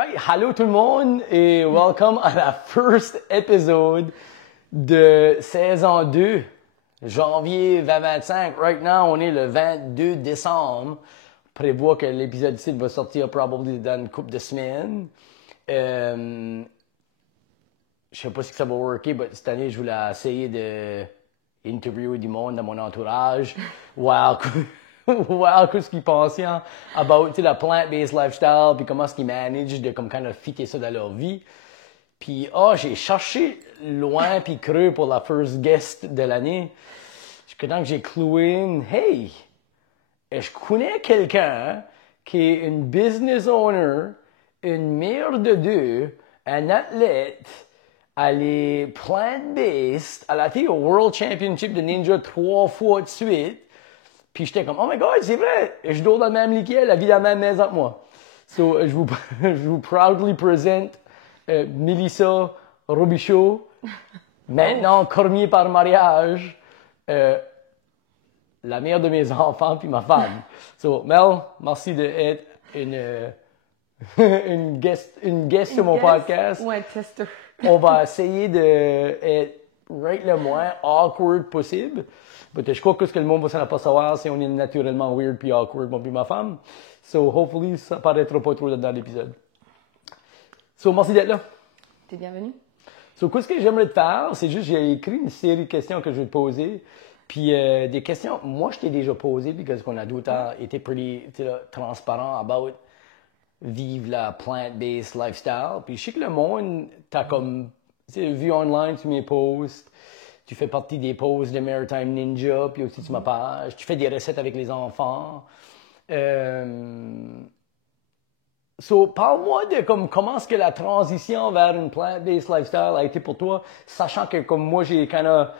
Alright, hello tout le monde et welcome à la first épisode de saison 2, janvier 2025. Right now, on est le 22 décembre. On prévoit que l'épisode ici va sortir probablement dans une couple de semaines. Je sais pas si ça va worker, mais cette année, je voulais essayer de interviewer du monde dans mon entourage. Wow! Wow, qu'est-ce qu'ils pensaient about la plant-based lifestyle, puis comment est-ce qu'ils managent de comme kind of fitter ça dans leur vie. Puis j'ai cherché loin puis creux pour la first guest de l'année. Jusqu'à temps que j'ai cloué une, hey, je connais quelqu'un qui est une business owner, une mère de deux, un athlète, elle est plant-based, elle a été au World Championship de Ninja 3 fois de suite. Puis j'étais comme, oh my God, c'est vrai, je dors dans le même lit qu'elle, elle vit dans la même maison que moi. So, je vous proudly présente Melissa Robichaud, maintenant Cormier par mariage, la mère de mes enfants puis ma femme. So, Mel, merci d'être une guest sur mon podcast. Ou un testeur. On va essayer d'être right le moins awkward possible. Je crois que ce que le monde va pas savoir, c'est qu'on est naturellement weird puis awkward, moi puis ma femme. So, hopefully, ça paraîtra pas trop dans l'épisode. So, merci d'être là. T'es bienvenue. So, ce que j'aimerais te faire, c'est juste, j'ai écrit une série de questions que je vais te poser. Puis, des questions, moi, je t'ai déjà posées, parce qu'on a tout le temps été pretty transparent about vivre la plant-based lifestyle. Puis, je sais que le monde, t'as comme, vu online sur mes posts, tu fais partie des posts de Maritime Ninja, puis aussi sur ma page. Tu fais des recettes avec les enfants. So, parle-moi de comment est-ce que la transition vers une plant-based lifestyle a été pour toi, sachant que comme moi, j'ai kind of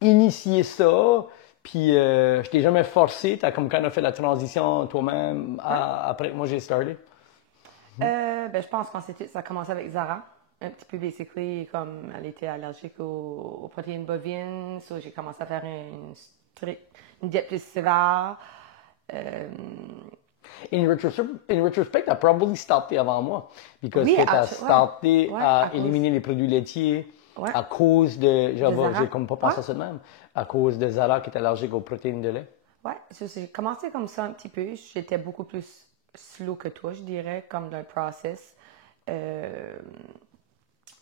initié ça, puis je t'ai jamais forcé, tu as comme kind of fait la transition toi-même après que moi j'ai starté. Je pense que ça a commencé avec Zara. Un petit peu basically, comme elle était allergique aux protéines bovines, so j'ai commencé à faire une diète plus sévère. In retrospect, tu as probably starté avant moi. Parce que tu as starté à éliminer les produits laitiers à cause de. J'ai comme pas pensé à ça de même. À cause de Zara qui est allergique aux protéines de lait. Ouais, j'ai commencé comme ça un petit peu. J'étais beaucoup plus slow que toi, je dirais, comme dans le process.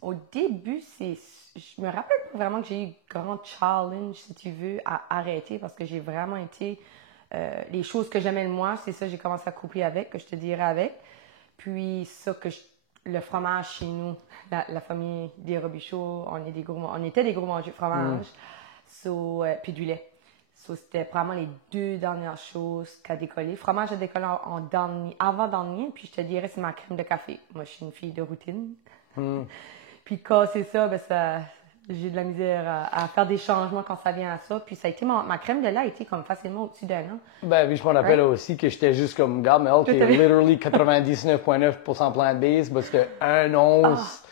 Au début, je me rappelle pas vraiment que j'ai eu grand challenge, si tu veux, à arrêter parce que j'ai vraiment été. Les choses que j'aimais le moins, c'est ça que j'ai commencé à couper avec, que je te dirais avec. Puis ça le fromage chez nous, la famille des Robichaud, on était des gros mangeurs de fromage, puis du lait. So, c'était vraiment les deux dernières choses qu'a décollé. Fromage a décollé avant-dernier, puis je te dirais c'est ma crème de café. Moi, je suis une fille de routine. Puis quand c'est ça, j'ai de la misère à faire des changements quand ça vient à ça. Puis ça a été ma crème de lait a été comme facilement au-dessus d'un an. Oui, je me rappelle aussi que j'étais juste comme, regarde, Mel, t'es literally 99,9% plant-based parce que un once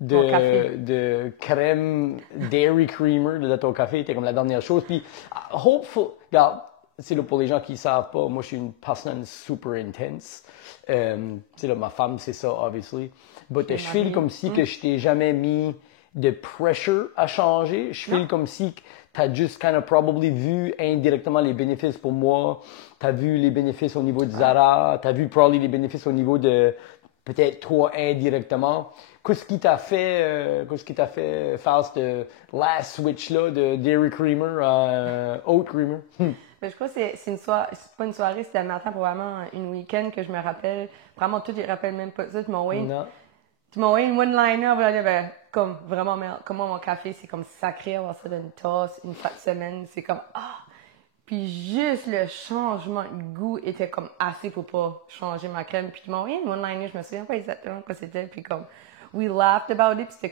de crème dairy creamer de ton café était comme la dernière chose. Puis, regarde, c'est là pour les gens qui ne savent pas, moi je suis une personne super intense. Ma femme, c'est ça, obviously. Mais je feel comme si que je t'ai jamais mis de pressure à changer. Je feel comme si tu as juste kind of probably vu indirectement les bénéfices pour moi. Tu as vu les bénéfices au niveau de Zara. Tu as vu probably les bénéfices au niveau de peut-être toi indirectement. Qu'est-ce qui t'a fait faire ce last switch-là de dairy creamer à oat creamer? Mais je crois que c'est pas une soirée, c'était le matin, probablement une week-end que je me rappelle. Vraiment, tout, je ne rappelle même pas ça. Tu m'as envoyé une one-liner, comme vraiment, comment mon café, c'est comme sacré avoir ça dans une tasse, une fois de semaine. C'est comme, Puis juste le changement de goût était comme assez pour pas changer ma crème. Puis tu m'as envoyé une one-liner, je me souviens pas exactement quoi c'était. Puis comme, we laughed about it, puis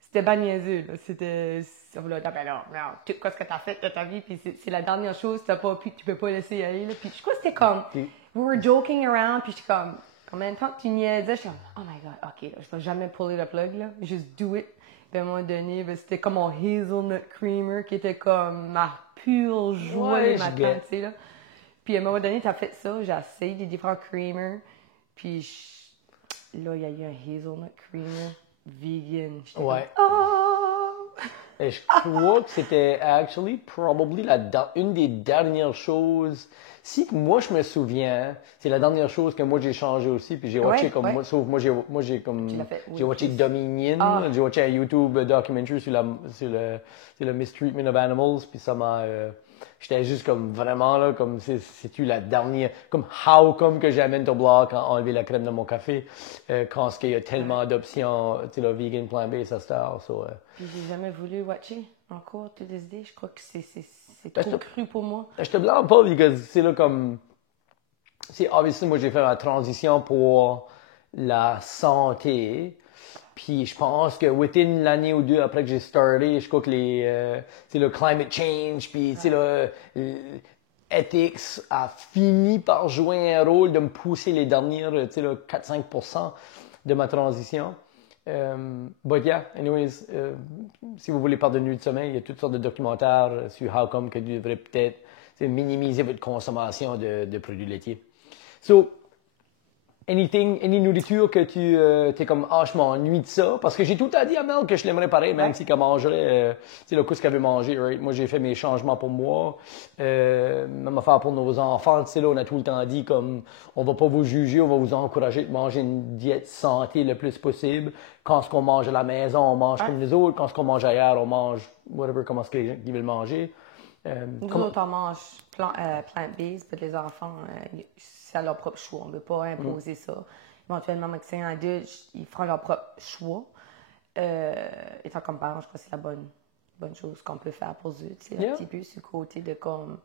c'était pas niaiseux, là. C'était, tout ce que t'as fait de ta vie, puis c'est la dernière chose, tu peux pas laisser aller, là. Puis je crois que c'était comme, we were joking around, puis j'étais comme, en même temps que tu niaisais, j'étais comme, oh my God, ok, là, je vais jamais puller le plug, là. Just do it. Puis à un moment donné, c'était comme mon hazelnut creamer qui était comme ma pure joie le matin, tu sais, là. Puis à un moment donné, t'as fait ça, j'ai essayé des différents creamers, puis là, il y a eu un hazelnut creamer vegan. J'étais Ouais. comme, oh! Et je crois que c'était actually probably une des dernières choses. Si moi je me souviens, c'est la dernière chose que moi j'ai changé aussi, puis j'ai watché comme moi, sauf moi j'ai comme Tu l'as fait, oui, j'ai watché plus. Dominion, Ah. j'ai watché un YouTube documentary sur le mistreatment of animals, puis ça m'a j'étais juste comme vraiment là comme c'est-tu la dernière comme how come que j'amène ton blog à enlever la crème de mon café quand il y a tellement d'options, tu sais, le vegan plant-based à cette heure, Puis j'ai jamais voulu watcher encore to this day. Je crois que c'est Ben, trop cru pour moi. je te blâme pas, parce que c'est là comme. C'est obviously, moi j'ai fait ma transition pour la santé. Puis je pense que within l'année ou deux après que j'ai starté, je crois que c'est le climate change, puis tu sais, ethics a fini par jouer un rôle de me pousser les dernières, tu sais, 4-5% de ma transition. But yeah, anyways, si vous voulez parler de nuit de sommeil, il y a toutes sortes de documentaires sur how come que vous devrez peut-être minimiser votre consommation de produits laitiers. So, any nourriture que tu t'es comme, je m'ennuie de ça, parce que j'ai tout le temps dit à Mel que je l'aimerais pareil, même si qu'elle mangerait, le coup ce qu'elle veut manger, right? Moi, j'ai fait mes changements pour moi, même affaire pour nos enfants, tu sais, là, on a tout le temps dit comme, on va pas vous juger, on va vous encourager de manger une diète santé le plus possible. Quand ce qu'on mange à la maison, on mange comme les autres, quand ce qu'on mange ailleurs, on mange whatever, comment ce que les gens qui veulent manger. Nous autres, on mange plant-based, puis les enfants, c'est à leur propre choix. On ne veut pas imposer ça. Éventuellement, maximum adulte, ils feront leur propre choix. Étant comme parent, je crois que c'est la bonne chose qu'on peut faire pour eux. Un petit peu ce côté de comme.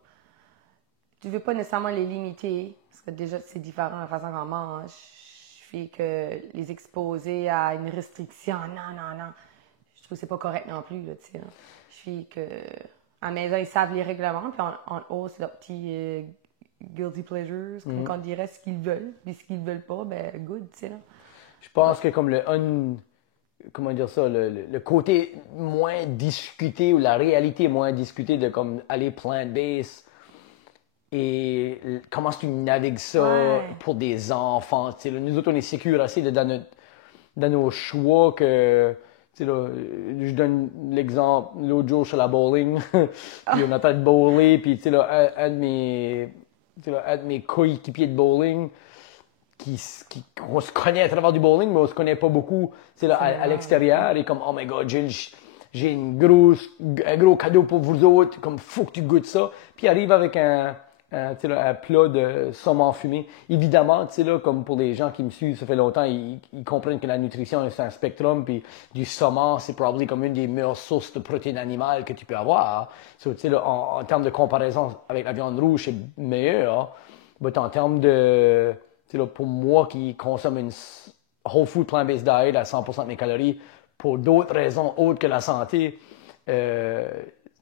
Tu ne veux pas nécessairement les limiter, parce que déjà, c'est différent la façon qu'on mange. Je fais que les exposer à une restriction, non. Je trouve que c'est pas correct non plus. Là, je fais que. À la maison, ils savent les règlements, puis en haut, c'est leurs petits guilty pleasures, comme on dirait ce qu'ils veulent, puis ce qu'ils veulent pas, ben good, tu sais. Là. Je pense que comme comment dire ça, le côté moins discuté ou la réalité moins discutée de comme aller plant-based et comment tu navigues ça pour des enfants. Tu sais, là, nous autres, on est sécures assez dans nos choix que. Tu sais, là, je donne l'exemple, l'autre jour, je suis à la bowling, puis on a peut-être bowlé, puis tu sais, là, un de mes coéquipiers de bowling, on se connaît à travers du bowling, mais on se connaît pas beaucoup, tu sais, là, à l'extérieur, et comme, oh my god, j'ai un gros cadeau pour vous autres, comme, faut que tu goûtes ça, puis il arrive avec un plat de saumon fumé. Évidemment, tu sais, là, comme pour les gens qui me suivent, ça fait longtemps, ils comprennent que la nutrition, c'est un spectrum, puis du saumon, c'est probablement comme une des meilleures sources de protéines animales que tu peux avoir. So, tu sais, là, en termes de comparaison avec la viande rouge, c'est meilleur. Mais en termes de, tu sais, là, pour moi qui consomme une whole food plant-based diet à 100% de mes calories, pour d'autres raisons autres que la santé,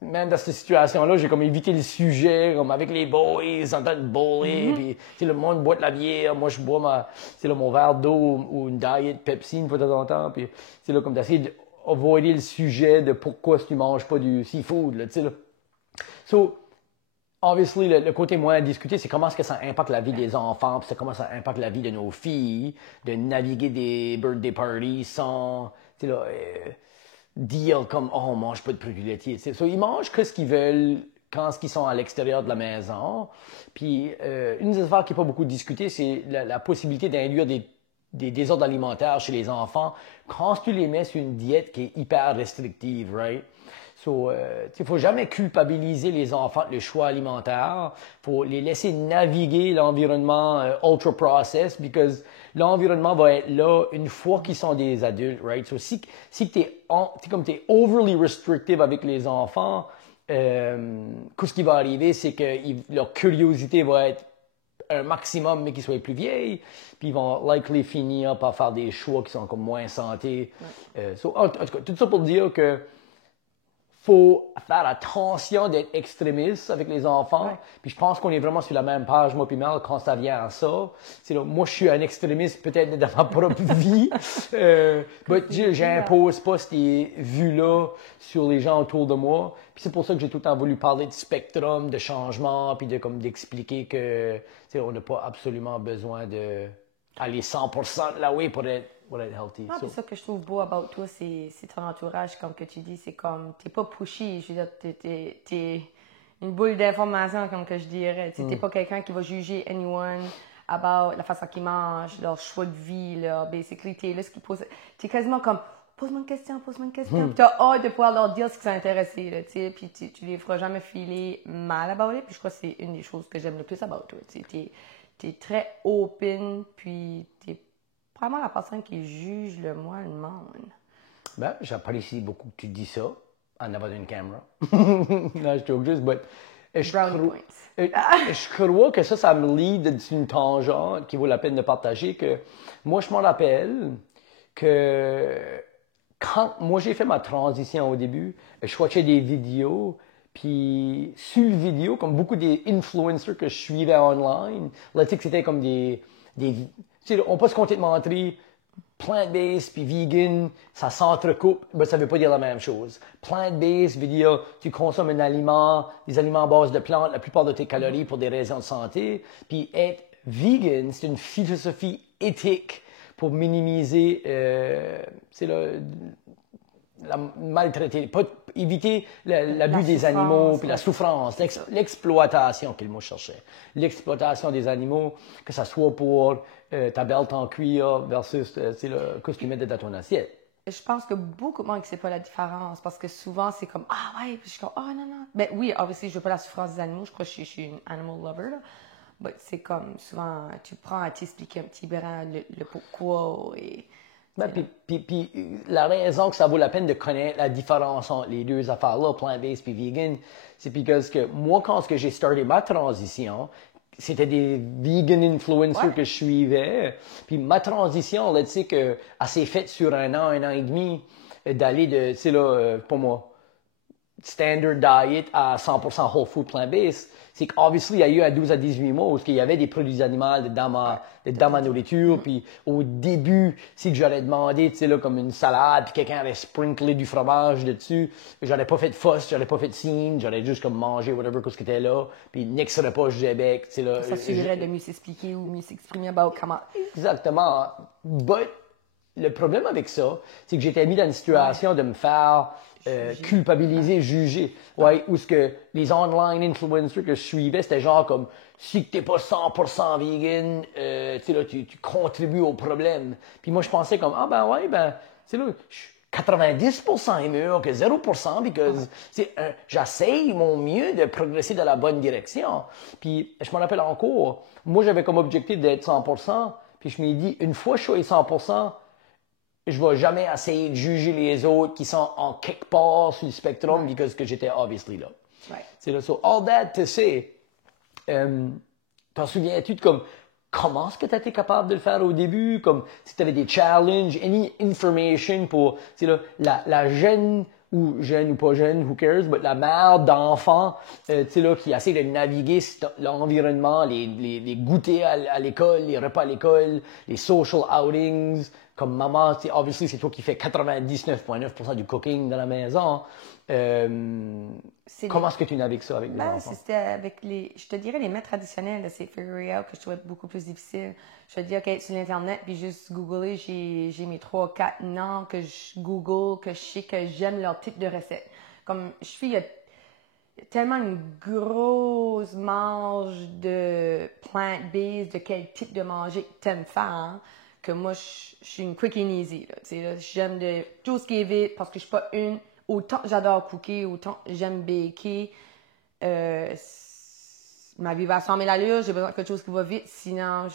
même dans cette situation-là, j'ai comme évité le sujet, comme avec les boys, en train de bowler, puis le monde boit de la bière, moi je bois mon verre d'eau ou une diet Pepsi une fois de temps en temps, puis c'est là comme d'essayer d'avoider le sujet de pourquoi tu manges pas du seafood, là, tu sais là. So, obviously, le côté moins à discuter, c'est comment est-ce que ça impacte la vie des enfants, puis c'est comment ça impacte la vie de nos filles, de naviguer des birthday parties sans, tu sais là, dire comme on mange pas de produits laitiers. Ils mangent que ce qu'ils veulent quand ils sont à l'extérieur de la maison. Puis une des affaires qui n'est pas beaucoup discutée, c'est la possibilité d'induire des désordres alimentaires chez les enfants quand tu les mets sur une diète qui est hyper restrictive, right? So, il ne faut jamais culpabiliser les enfants de le choix alimentaire. Il faut les laisser naviguer l'environnement ultra-processed, because l'environnement va être là une fois qu'ils sont des adultes, right? So, si tu es overly restrictive avec les enfants, ce qui va arriver, c'est que leur curiosité va être un maximum, mais qu'ils soient plus vieilles, puis ils vont likely finir par faire des choix qui sont comme moins santé. En tout cas, tout ça pour dire que faut faire attention d'être extrémiste avec les enfants. Ouais. Puis je pense qu'on est vraiment sur la même page, moi puis Mel, quand ça vient à ça. Là, moi, je suis un extrémiste peut-être dans ma propre vie. J'impose pas ces vues-là sur les gens autour de moi. Puis c'est pour ça que j'ai tout le temps voulu parler de spectrum, de changement, puis d'expliquer que on n'a pas absolument besoin de aller 100% de la way pour être healthy. Ah, c'est ça que je trouve beau about toi, c'est ton entourage, comme que tu dis, c'est comme, t'es pas pushy, je veux dire, t'es une boule d'information, comme que je dirais. T'es pas quelqu'un qui va juger anyone about la façon qu'ils mangent, leur choix de vie, basically, t'es là, ce qu'ils posent. T'es quasiment comme, pose-moi une question, puis t'as hâte de pouvoir leur dire ce qui sont intéressés, là, tu sais, puis tu les feras jamais filer mal about it, puis je crois que c'est une des choses que j'aime le plus about toi, tu sais, t'es très open, puis t'es vraiment la personne qui juge le moins le monde. Ben, j'apprécie beaucoup que tu dis ça en avant d'une caméra. Non, je joke juste, mais je crois que ça me lead d'une tangente qui vaut la peine de partager. Que moi, je m'en rappelle que quand moi j'ai fait ma transition au début, je watchais des vidéos. Puis, sur le vidéo, comme beaucoup des influencers que je suivais online, là, tu sais que c'était comme tu sais, on peut se compter de mentir, plant-based puis vegan, ça s'entrecoupe, mais ça veut pas dire la même chose. Plant-based veut dire tu consommes des aliments à base de plantes, la plupart de tes calories pour des raisons de santé. Puis être vegan, c'est une philosophie éthique pour minimiser, la maltraiter, éviter l'abus des animaux, puis la souffrance, l'exploitation qu'il mot cherchait. L'exploitation des animaux, que ça soit pour ta belt en cuir versus le costume de ton assiette. Je pense que beaucoup de monde ne sait pas la différence parce que souvent c'est comme ah ouais, puis je suis comme ah non non. Ben oui, obviously je veux pas la souffrance des animaux, je crois que je suis une animal lover là. Mais c'est comme souvent tu prends à t'expliquer un petit peu le pourquoi et ben, puis la raison que ça vaut la peine de connaître la différence entre les deux affaires-là, plant-based puis vegan, c'est parce que moi, quand j'ai starté ma transition, c'était des vegan influencers que je suivais. Puis ma transition, là, tu sais, elle s'est faite sur un an et demi, d'aller de, tu sais, là, pour moi, standard diet à 100% whole food plant-based, c'est qu'obviously, il y a eu à 12 à 18 mois où il y avait des produits animaux dans ma nourriture. Puis au début, c'est que j'aurais demandé, tu sais, là, comme une salade, puis quelqu'un avait sprinklé du fromage dessus. J'aurais pas fait de fuss, j'aurais pas fait de scene, j'aurais juste comme mangé whatever ce qui était là. Puis nique serait pas Québec, tu sais, là. Ça suffirait de mieux s'expliquer ou mieux s'exprimer about comment. Exactement. But le problème avec ça, c'est que j'étais mis dans une situation de me faire culpabiliser, juger. Ouais, où ce que les online influencers que je suivais, c'était genre comme si t'es pas 100% vegan, tu sais là, tu contribues au problème. Puis moi je pensais comme ah ben ouais ben tu sais là, 90% est mieux que 0% because j'essaye mon mieux de progresser dans la bonne direction. Puis je me rappelle encore, moi j'avais comme objectif d'être 100%, puis je m'ai dit une fois je suis 100%, je vais jamais essayer de juger les autres qui sont en quelque part sur le spectrum parce que j'étais obviously là. Right. C'est là. So, all that to say, t'en souviens-tu de comment est-ce que tu étais capable de le faire au début? Comme si tu avais des challenges, any information pour la jeune ou pas jeune, who cares, but la mère d'enfant qui essaie de naviguer l'environnement, les goûters à l'école, les repas à l'école, les social outings. Comme maman, obviously, c'est toi qui fais 99,9% du cooking dans la maison. Comment est-ce que tu navigues ça avec les enfants? C'était avec je te dirais, les méthodes traditionnels, c'est figure out que je trouvais beaucoup plus difficile. Je te dis, OK, sur l'Internet, puis juste googler, j'ai mes 3-4 noms que je google, que je sais que j'aime leur type de recette. Comme, je suis, il y a tellement une grosse marge de plant-based, de quel type de manger que t'aimes faire, hein, que moi, je suis une quick and easy. Là, j'aime tout ce qui est vite parce que je suis pas autant j'adore cooker, autant j'aime baker. Ma vie va à 100 000 allures, j'ai besoin de quelque chose qui va vite, sinon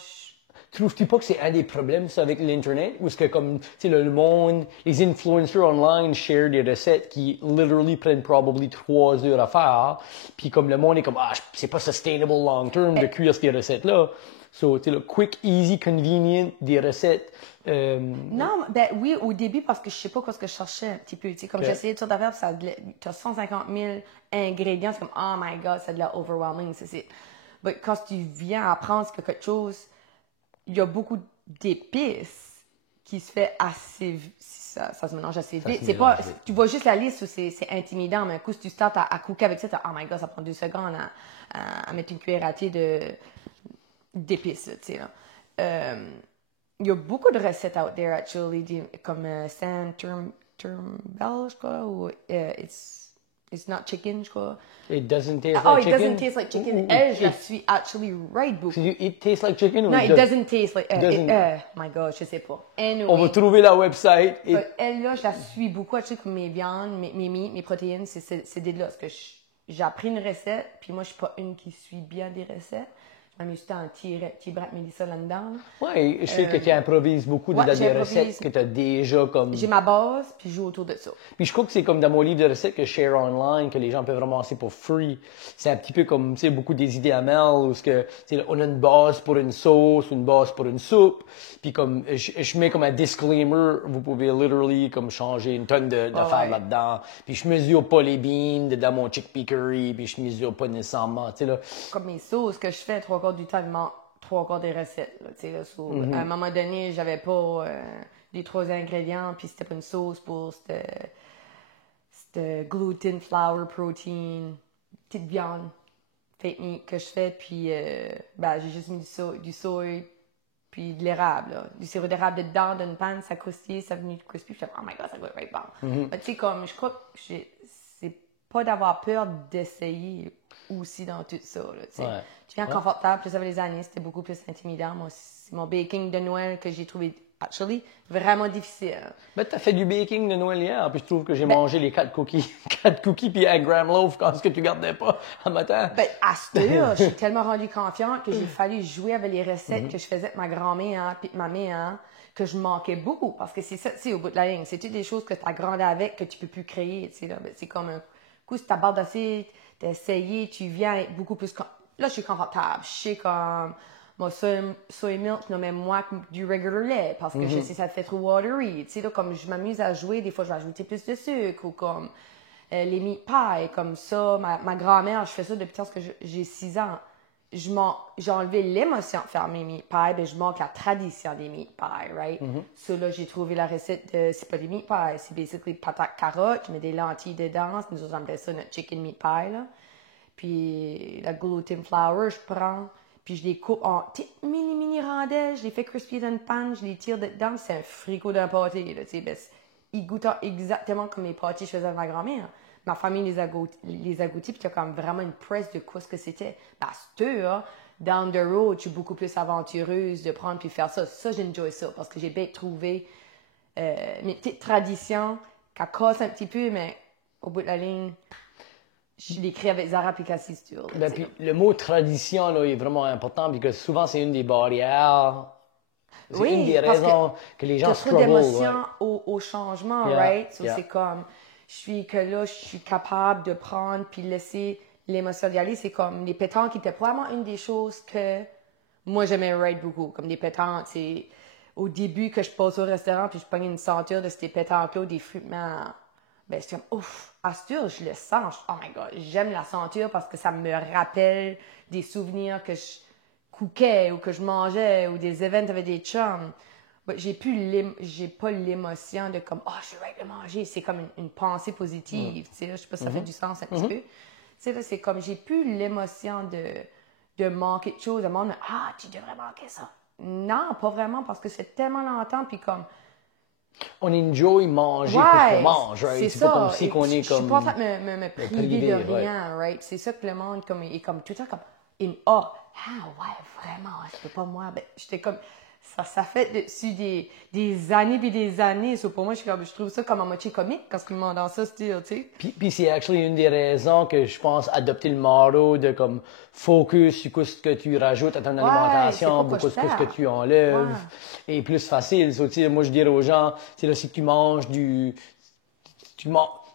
Trouves-tu pas que c'est un des problèmes, ça, avec l'Internet? Ou est-ce que, comme, tu sais, le monde, les influencers online share des recettes qui, literally, prennent probably 3 heures à faire. Puis comme le monde est comme, c'est pas sustainable long term de cuire ces recettes-là. So, tu sais, le quick, easy, convenient des recettes. Non, ben oui, au début, parce que je sais pas quoi ce que je cherchais un petit peu. Tu sais, comme j'essayais de sortes d'affaires, tu as 150 000 ingrédients, c'est comme, oh my god, c'est de la overwhelming. Mais quand tu viens apprendre que quelque chose, il y a beaucoup d'épices qui se fait assez ça se mélange assez vite. C'est pas, tu vois juste la liste, c'est intimidant, mais un coup, si tu startes à cooker avec ça, oh my god, ça prend 2 secondes à mettre une cuillère à thé d'épices, tu sais, là. il y a beaucoup de recettes out there, actually, comme Sam Turnbull, je crois, ou It's not chicken, je crois. It doesn't taste like chicken? Oh, it doesn't taste like chicken. Elle, je la suis actually right beaucoup. It tastes like chicken? No, it doesn't taste like... my God, je sais pas. Anyway, on va trouver la website. Elle, là, je la suis beaucoup, actually, comme mes viandes, mes protéines, c'est de là. Parce que j'ai appris une recette, puis moi, je suis pas une qui suit bien des recettes. Je m'amuse tant à petit brat Mélissa là-dedans. Oui, je sais que tu improvises beaucoup des recettes que tu as déjà comme... J'ai ma base, puis je joue autour de ça. Puis je crois que c'est comme dans mon livre de recettes que je share online, que les gens peuvent ramasser pour free. C'est un petit peu comme, tu sais, beaucoup des idées à Mel, où on a une base pour une sauce, une base pour une soupe. Puis comme, je mets comme un disclaimer, vous pouvez literally comme changer une tonne d'affaires là-dedans. Puis je mesure pas les beans dans mon chickpea curry, puis je mesure pas nécessairement, tu sais là. Comme mes sauces que je fais, 3/4 du temps, il manque 3/4 des recettes. Là, à un moment donné, j'avais pas les 3 ingrédients, puis c'était pas une sauce pour c'était gluten, flour, protein, petite viande, fake meat que je fais, puis j'ai juste mis du soy, puis de l'érable, du sirop d'érable dedans, d'une panne, ça croustillait, ça venait crispy, puis je fais oh my God, ça goûte right bon. Mais tu sais, comme, je crois que c'est pas d'avoir peur d'essayer aussi dans tout ça, là, tu sais. Tu viens confortable, plus avec les années, c'était beaucoup plus intimidant. Moi, c'est mon baking de Noël que j'ai trouvé, actually, vraiment difficile. Ben, t'as fait du baking de Noël hier, puis je trouve que j'ai mangé les 4 cookies puis un graham loaf quand ce que tu gardais pas un matin. Ben, à ce temps, j'ai tellement rendu confiante que j'ai fallu jouer avec les recettes que je faisais avec ma grand-mère, puis ma mère, que je manquais beaucoup. Parce que c'est ça, tu sais, au bout de la ligne, c'est toutes des choses que tu as grandi avec, que tu peux plus créer, tu sais, là. Ben, c'est comme un coup, si ta barre d'assiette, t'as essayé, tu viens être beaucoup plus... Là, je suis confortable. Je sais comme... Moi, soy milk, non, même moi, du regular lait, parce que je sais ça te fait trop watery. Tu sais, là, comme je m'amuse à jouer, des fois, je vais ajouter plus de sucre, ou comme les meat pies, comme ça. Ma grand-mère, je fais ça depuis que j'ai 6 ans. J'ai enlevé l'émotion de faire mes meat pies, ben je manque la tradition des meat pies, right? So là, j'ai trouvé la recette de, c'est pas des meat pies, c'est basically patates carottes, je mets des lentilles dedans, nous autres, on appelle ça notre chicken meat pie, là. Puis la gluten flour, je prends, puis je les coupe en petites mini rondelles, je les fais crispy dans une panne, je les tire dedans, c'est un fricot d'un pâté, là, tu sais, ben, ils goûtent exactement comme les pâtés que je faisais avec ma grand-mère. Ma famille les a goûtés, puis tu as comme vraiment une presse de quoi ce que c'était. Parce que, down the road, je suis beaucoup plus aventureuse de prendre puis faire ça. Ça, j'enjoy ça, parce que j'ai bien trouvé mes petites traditions qui cassent un petit peu, mais au bout de la ligne, je l'écris avec Zara puis Cassis Stur. Ben, puis le mot tradition là, est vraiment important, parce que souvent, c'est une des barrières. C'est une des raisons que les gens struggle. Il y a trop d'émotions au changement, right? So, c'est comme... je suis capable de prendre puis laisser l'émotion d'y aller. C'est comme les pétanques qui étaient probablement une des choses que moi j'aimais ride beaucoup. Comme des pétanques, c'est au début que je passe au restaurant puis je pogne une senteur de ces pétanques-là, des fruits, ben c'est comme ouf, Astur, je le sens. Oh my God, j'aime la senteur parce que ça me rappelle des souvenirs que je cookais ou que je mangeais ou des événements avec des chums. J'ai pas l'émotion de comme, je suis ready de manger. C'est comme une pensée positive, tu sais, je sais pas si ça fait du sens un petit peu. Tu sais, là, c'est comme, j'ai plus l'émotion de manquer de choses, de monde, tu devrais manquer ça. Non, pas vraiment, parce que c'est tellement longtemps, puis comme... On enjoy manger parce qu'on mange, right? C'est pas comme si qu'on est comme... Je suis pas en train de me priver de rien, right? C'est ça que le monde est comme tout le temps comme, vraiment, je peux pas moi. Ben, j'étais comme... Ça fait dessus des années puis des années. So, pour moi, je trouve ça comme à moitié comique quand ils m'ont dans ça style, tu sais. Puis c'est actually une des raisons que je pense adopter le motto de comme focus sur ce que tu rajoutes à ton alimentation, beaucoup sur ce que tu enlèves. Et plus facile. So, moi, je dirais aux gens, c'est là si tu manges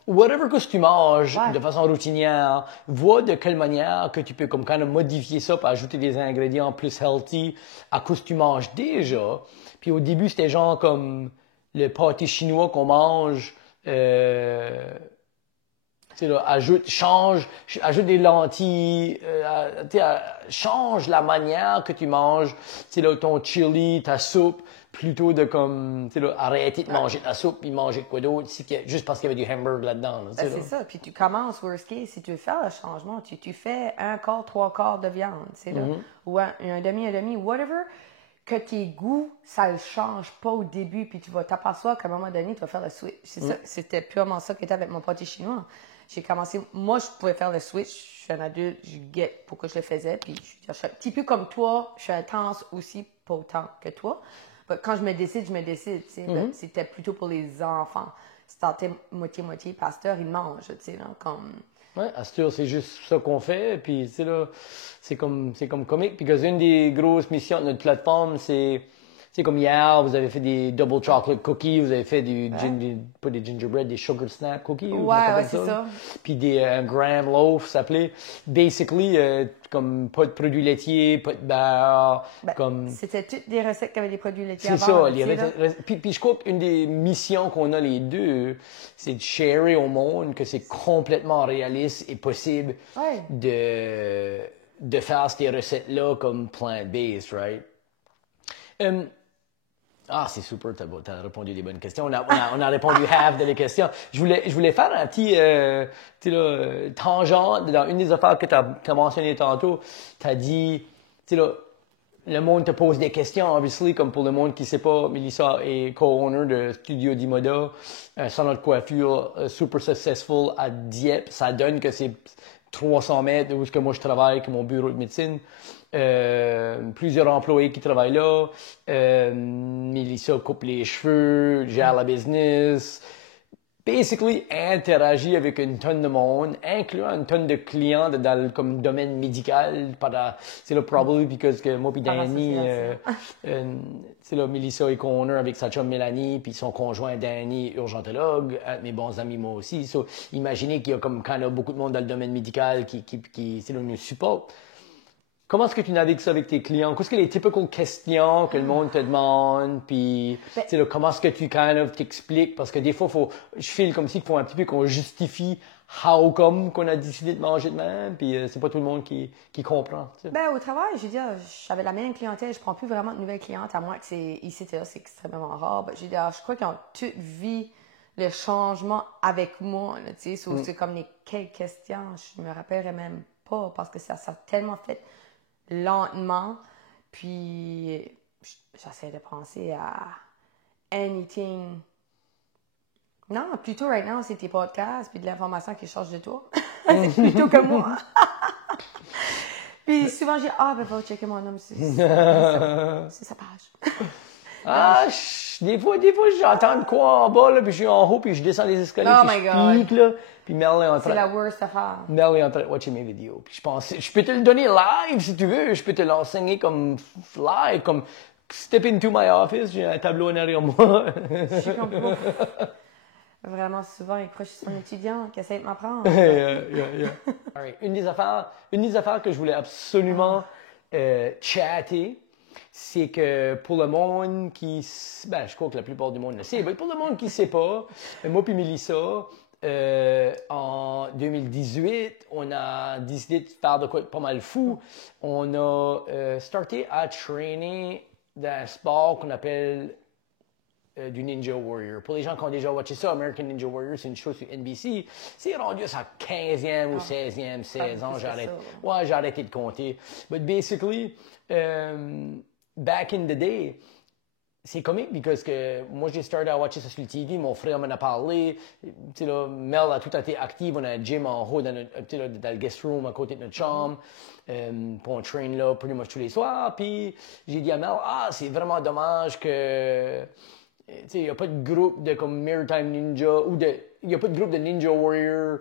whatever que tu manges de façon routinière, vois de quelle manière que tu peux comme quand même modifier ça pour ajouter des ingrédients plus healthy à cause que tu manges déjà. Puis au début, c'était genre comme le pâté chinois qu'on mange, ajoute des lentilles, change la manière que tu manges, ton chili, ta soupe, plutôt de comme, arrêter de manger ta soupe et manger quoi d'autre, juste parce qu'il y avait du hamburger là-dedans. C'est ça. Puis tu commences, worst case, si tu veux faire le changement, tu fais 1/4, 3/4 de viande, ou un demi, whatever, que tes goûts, ça le change pas au début, puis tu vas t'apercevoir qu'à un moment donné, tu vas faire le switch. C'est ça, c'était purement ça qui était avec mon pâté chinois. J'ai commencé, moi, je pouvais faire le switch. Je suis un adulte, je get pourquoi je le faisais, puis je suis un petit peu comme toi, je suis intense aussi, pas autant que toi. Quand je me décide, tu sais. C'était plutôt pour les enfants. C'était moitié-moitié, pasteur, il mange, tu sais, là, comme... Ouais, Astur, c'est juste ça qu'on fait, puis tu sais là, c'est comme comique, puis que une des grosses missions de notre plateforme, c'est comme hier, vous avez fait des double chocolate cookies, vous avez fait pas des gingerbread, des sugar snap cookies, ouais, c'est ça. Puis des graham loaf, ça s'appelait. Basically, comme pas de produits laitiers, pas de beurre, comme... C'était toutes des recettes qui avaient des produits laitiers C'est avant. ça, puis je crois qu'une des missions qu'on a les deux, c'est de sharer au monde que c'est complètement réaliste et possible de faire ces recettes-là comme plant-based, right? C'est super, t'as répondu des bonnes questions. On a répondu half de les questions. Je voulais faire un petit, tangente dans une des affaires que t'as mentionné tantôt. T'as dit, tu sais là, le monde te pose des questions, obviously, comme pour le monde qui sait pas, Melissa est co-owner de Studio Dimoda, un salon de coiffure super successful à Dieppe. Ça donne que c'est 300 mètres de où est-ce que moi je travaille, que mon bureau de médecine. Plusieurs employés qui travaillent là. Melissa coupe les cheveux, gère la business. Basically, interagit avec une tonne de monde, incluant une tonne de clients dans le comme domaine médical. C'est là, probably because que moi puis Danny, c'est là, Melissa est co-owner avec sa chum Mélanie, puis son conjoint Danny, urgentologue, mes bons amis moi aussi. So, imaginez qu'il y a comme quand même beaucoup de monde dans le domaine médical qui c'est là, nous supporte. Comment est-ce que tu navigues ça avec tes clients? Qu'est-ce que les typiques questions que le monde te demande? Puis, comment est-ce que tu t'expliques? Parce que des fois, je file comme s'il faut un petit peu qu'on justifie how come qu'on a décidé de manger de même. Puis, c'est pas tout le monde qui comprend. T'sais. Au travail, je veux dire, j'avais la même clientèle. Je prends plus vraiment de nouvelles clientes, à moins que c'est extrêmement rare. Je veux dire, je crois qu'ils ont toutes vu le changement avec moi. Là, c'est comme les quelques questions, je me rappellerai même pas parce que ça a tellement fait lentement, puis j'essaie de penser à anything. Non, plutôt right now, c'est tes podcasts, puis de l'information qui change de toi. C'est plutôt que moi. Puis souvent, j'ai faut checker mon homme, c'est sa page. Des fois, j'entends de quoi en bas, là, puis je suis en haut, puis je descends les escaliers, puis je pique, là, puis Mel est en train... C'est la worst affaire. Mel est en train de watcher mes vidéos. Puis je peux te le donner live, si tu veux, je peux te l'enseigner comme live, comme step into my office, j'ai un tableau en arrière moi. Je comprends. Vraiment, souvent, il croit que je suis son étudiant qui essaie de m'apprendre. Yeah. All right. Une des affaires que je voulais absolument chatter, c'est que pour le monde qui... je crois que la plupart du monde le sait, mais pour le monde qui ne sait pas, moi puis Melissa, en 2018, on a décidé de faire de quoi pas mal fou. On a starté à traîner dans un sport qu'on appelle du Ninja Warrior. Pour les gens qui ont déjà watché ça, American Ninja Warrior, c'est une chose sur NBC. C'est rendu à sa 15e ou 16e saison. J'ai arrêté de compter. But basically, back in the day, c'est comique parce que moi j'ai starté à watcher ça sur le TV, mon frère m'en a parlé, Mel a tout été active, on a un gym en haut dans le guest room à côté de notre chambre, puis on train là pretty much tous les soirs, puis j'ai dit à Mel, c'est vraiment dommage que il n'y a pas de groupe de comme Maritime Ninja il n'y a pas de groupe de Ninja Warrior,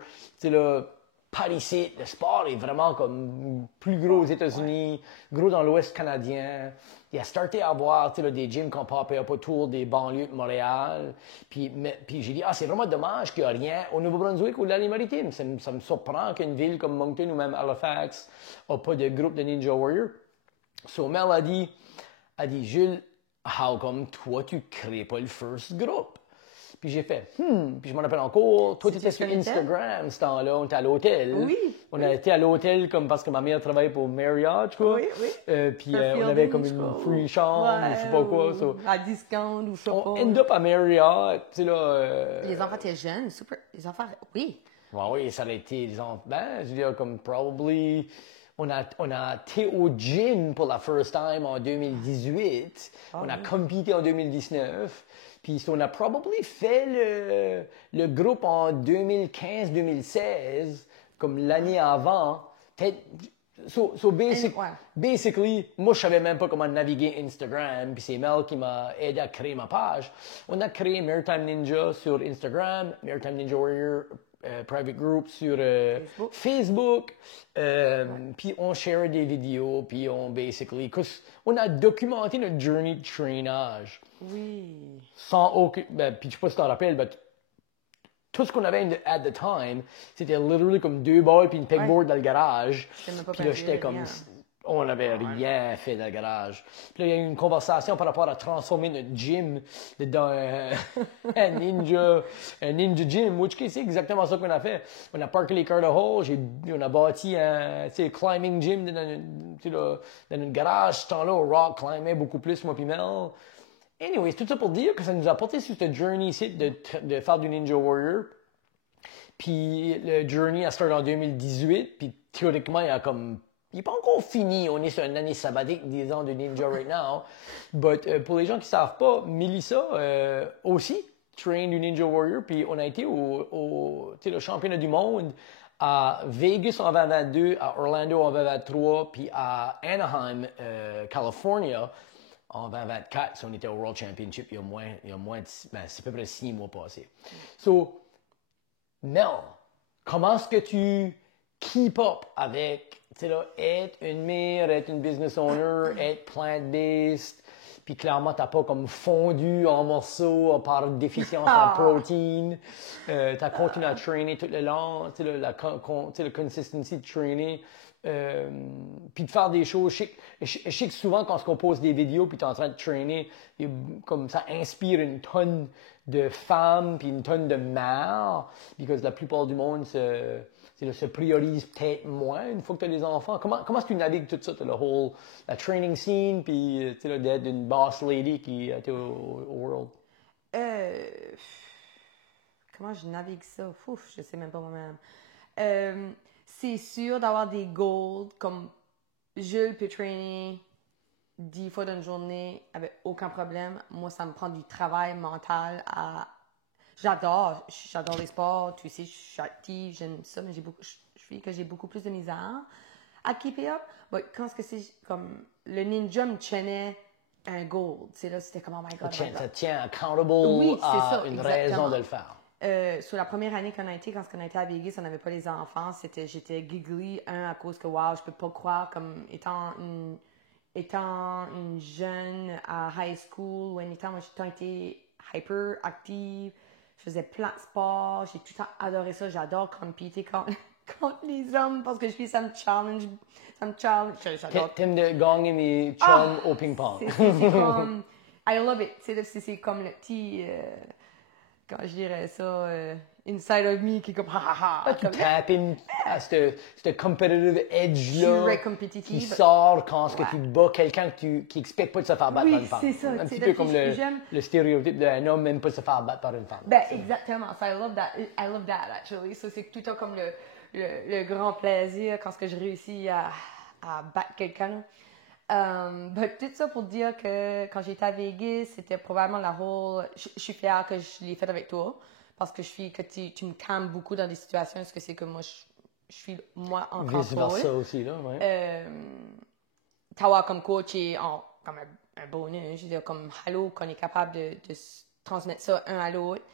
par ici, le sport est vraiment comme plus gros aux États-Unis, gros dans l'Ouest canadien. Il a starté à avoir des gyms qu'on popait up autour des banlieues de Montréal. Puis j'ai dit, c'est vraiment dommage qu'il n'y a rien au Nouveau-Brunswick ou dans les Maritimes. Ça me surprend qu'une ville comme Moncton ou même Halifax n'a pas de groupe de Ninja Warrior. So Mel a dit, Jules, how come toi tu crées pas le first group? Puis j'ai fait, puis je m'en rappelle encore, toi tu étais sur Instagram ce temps-là, on était à l'hôtel. Oui. On a été à l'hôtel comme parce que ma mère travaillait pour Marriott, je crois. Oui. Puis on avait comme une free chambre, ou je sais pas quoi. À discount ou je sais pas. On end up à Marriott, tu sais là. Les enfants étaient jeunes, super. Les enfants, oui. Oui, ça a été, je veux dire, comme probably, on a été au gym pour la first time en 2018. On a compété en 2019. Puis on a probablement fait le groupe en 2015-2016, comme l'année avant. Basically, moi, je savais même pas comment naviguer Instagram, puis c'est Mel qui m'a aidé à créer ma page. On a créé Maritime Ninja sur Instagram, Maritime Ninja Warrior Private Group sur Facebook. Puis on share des vidéos, puis on a documenté notre journey de trainage. Oui. Sans aucun, puis je sais pas si tu t'en rappelles, tout ce qu'on avait at the time, c'était literally comme 2 balles puis une pegboard dans le garage. Puis là, j'étais comme, on n'avait rien fait dans le garage. Puis là, il y a eu une conversation par rapport à transformer notre gym dans un ninja gym, which c'est exactement ça qu'on a fait. On a parké les cars de hall, on a bâti un climbing gym dans notre garage. Ce temps-là, au rock climbait beaucoup plus, moi puis Mel. Anyways, tout ça pour dire que ça nous a apporté sur cette journey ici de faire du Ninja Warrior. Puis le journey a starté en 2018, puis théoriquement, il est pas encore fini. On est sur une année sabbatique, disons, de Ninja right now. But pour les gens qui savent pas, Melissa aussi train du Ninja Warrior, puis on a été au championnat du monde à Vegas en 2022, à Orlando en 2023, puis à Anaheim, California, en 2024, si on était au World Championship, il y a moins c'est à peu près 6 mois passés. So, Mel, comment est-ce que tu keep up avec, être une mère, être une business owner, être plant-based, puis clairement, t'as pas comme fondu en morceaux par déficience en protéines. T'as continué à trainer tout le long, la consistency de trainer. Puis de faire des choses. Je sais que souvent, quand on pose des vidéos puis tu es en train de traîner, comme ça inspire une tonne de femmes puis une tonne de mères, parce que la plupart du monde se priorise peut-être moins une fois que tu as des enfants. Comment est-ce que tu navigues tout ça, la training scene puis d'être une boss lady qui a été au World? Comment je navigue ça? Ouf, je sais même pas moi-même. C'est sûr d'avoir des goals comme Jules peut trainer 10 fois dans une journée avec aucun problème. Moi, ça me prend du travail mental J'adore les sports, tu sais, je suis active, j'aime ça, mais je fais que j'ai beaucoup plus de misère à keep it up. Mais quand c'est comme le ninja me tenait un goal, tu sais, là, c'était comme, oh my God. Ça tient accountable à une raison de le faire. Sur la première année qu'on a été, quand on a été à Vegas, on n'avait pas les enfants. J'étais giggly, à cause que, wow, je peux pas croire, comme étant une jeune à high school, ou anytime, moi, j'ai tout le temps été hyper active. Je faisais plein de sports. J'ai tout le temps adoré ça. J'adore compéter contre les hommes parce que ça me challenge. T'aimes de gagner mes chums au ping-pong. C'est comme, I love it. C'est comme le petit, comment je dirais ça, inside of me qui est comme, ha ha ha. Tu tapes à ce competitive edge-là. Très compétitive. Qui sort quand que tu bats quelqu'un qui n'expecte pas de se faire battre par une femme. Oui, c'est ça. Un petit peu comme le stéréotype d'un homme même pas se faire battre par une femme. Ben, exactement. So, I love that, actually. So, c'est tout le temps comme le grand plaisir quand je réussis à battre quelqu'un. Tout ça pour dire que quand j'étais à Vegas, c'était probablement je suis fière que je l'ai fait avec toi. Parce que tu me calmes beaucoup dans des situations. Parce que c'est que moi, je suis, moi, en contrôle. Vice-versa aussi, là, ouais. T'avoir comme coach et comme un bonus. Je veux dire, comme Halo, qu'on est capable de transmettre ça un à l'autre.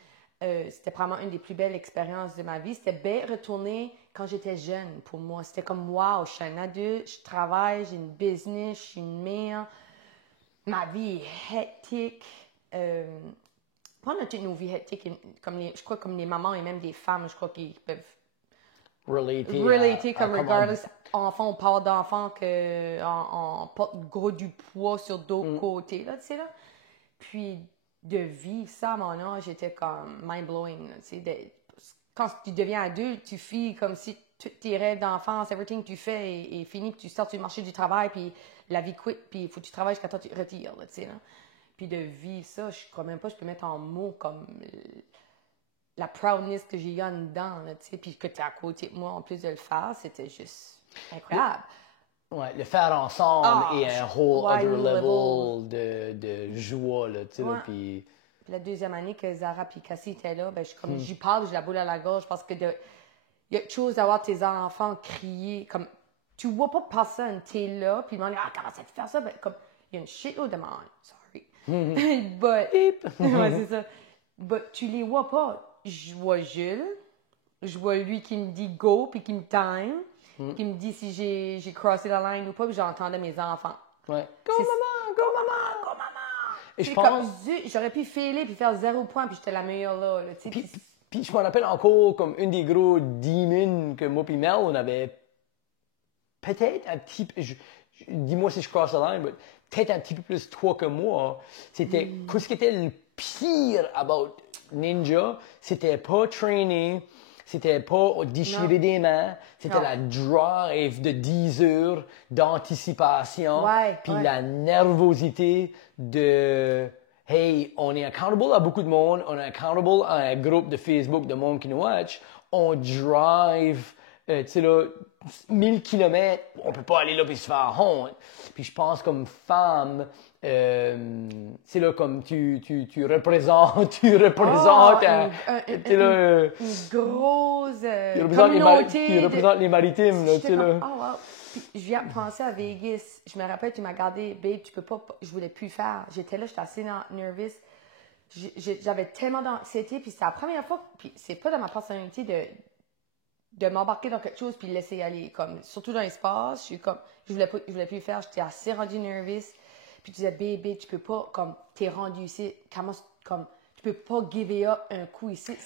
C'était vraiment une des plus belles expériences de ma vie. C'était bien retourner quand j'étais jeune pour moi. C'était comme, wow, je suis un adulte, je travaille, j'ai une business, je suis une mère. Ma vie est hectique. Pas nos vies hectiques, je crois comme les mamans et même des femmes, je crois qu'ils peuvent relater comme regardless, enfant, on parle d'enfants on porte gros du poids sur d'autres côtés, là, tu sais, là. Puis, de vivre ça à mon âge, j'étais comme mind-blowing, tu sais. Quand tu deviens adulte, tu vis comme si tous tes rêves d'enfance, everything que tu fais est fini, que tu sors sur le marché du travail, puis la vie quitte, puis il faut que tu travailles jusqu'à temps que tu te retires, là, tu sais, là. Puis de vivre ça, je crois même pas que je peux mettre en mots comme la proudness que j'ai eu en dedans, tu sais, puis que tu es à côté de moi en plus de le faire, c'était juste incroyable. Ouais, le faire ensemble et un whole ouais, other level. de joie, là, tu sais, là, puis... Puis la deuxième année que Zara et Cassie étaient là, ben, j'y parle, j'ai la boule à la gorge parce que il y a quelque chose d'avoir tes enfants crier, comme, tu vois pas personne, t'es là, puis ils m'ont dit, ah, comment ça te fait ça? Ben, comme, il y a une shitload de monde, sorry. But, ouais, c'est ça. But, tu les vois pas. Je vois Jules, je vois lui qui me dit go, puis qui me time, qui me dit si j'ai crossé la ligne ou pas, puis j'entendais mes enfants. Ouais. Go maman, go maman, go maman! Et je pense... Comme, j'aurais pu filer puis faire 0 point, puis j'étais la meilleure là, tu sais. Puis je me rappelle encore comme une des gros demons que moi et Mel, on avait peut-être un petit peu, dis-moi si je cross the line, mais peut-être un petit peu plus toi que moi. C'était, ce qui était le pire about Ninja, c'était pas trainer, c'était pas déchirer des mains, c'était la drive de 10 heures d'anticipation, puis la nervosité de hey, on est accountable à beaucoup de monde, on est accountable à un groupe de Facebook de monde qui nous watch, on drive, tu sais là, 1000 kilomètres, on peut pas aller là puis se faire honte. Puis je pense comme femme, c'est là comme tu représentes, tu représentes, une grosse communauté. Tu représentes les maritimes, là, tu sais là. Oh wow. Puis je viens de penser à Vegas. Je me rappelle, tu m'as gardé, babe, tu peux pas, je voulais plus faire. J'étais là, j'étais assez nerveuse. J'avais tellement d'anxiété, puis c'est la première fois, puis c'est pas dans ma personnalité de m'embarquer dans quelque chose puis laisser aller, comme, surtout dans l'espace, je suis comme, je voulais plus le faire, j'étais assez rendue nerveuse. Puis tu disais, baby, tu peux pas, comme, t'es rendu ici, comme, tu peux pas give up un coup ici.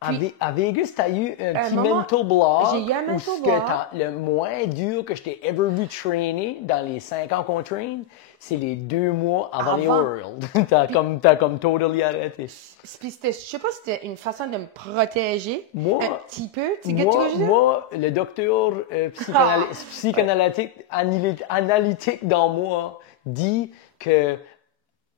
Puis, à Vegas, t'as eu un petit mental block. J'ai eu un mental block. Le moins dur que je t'ai ever vu trainer dans les 5 ans qu'on train, c'est les 2 mois avant les Worlds. t'as comme totally arrêté. Puis je sais pas si c'était une façon de me protéger. Un petit peu. Moi, le docteur psychanalytique analytique dans moi dit que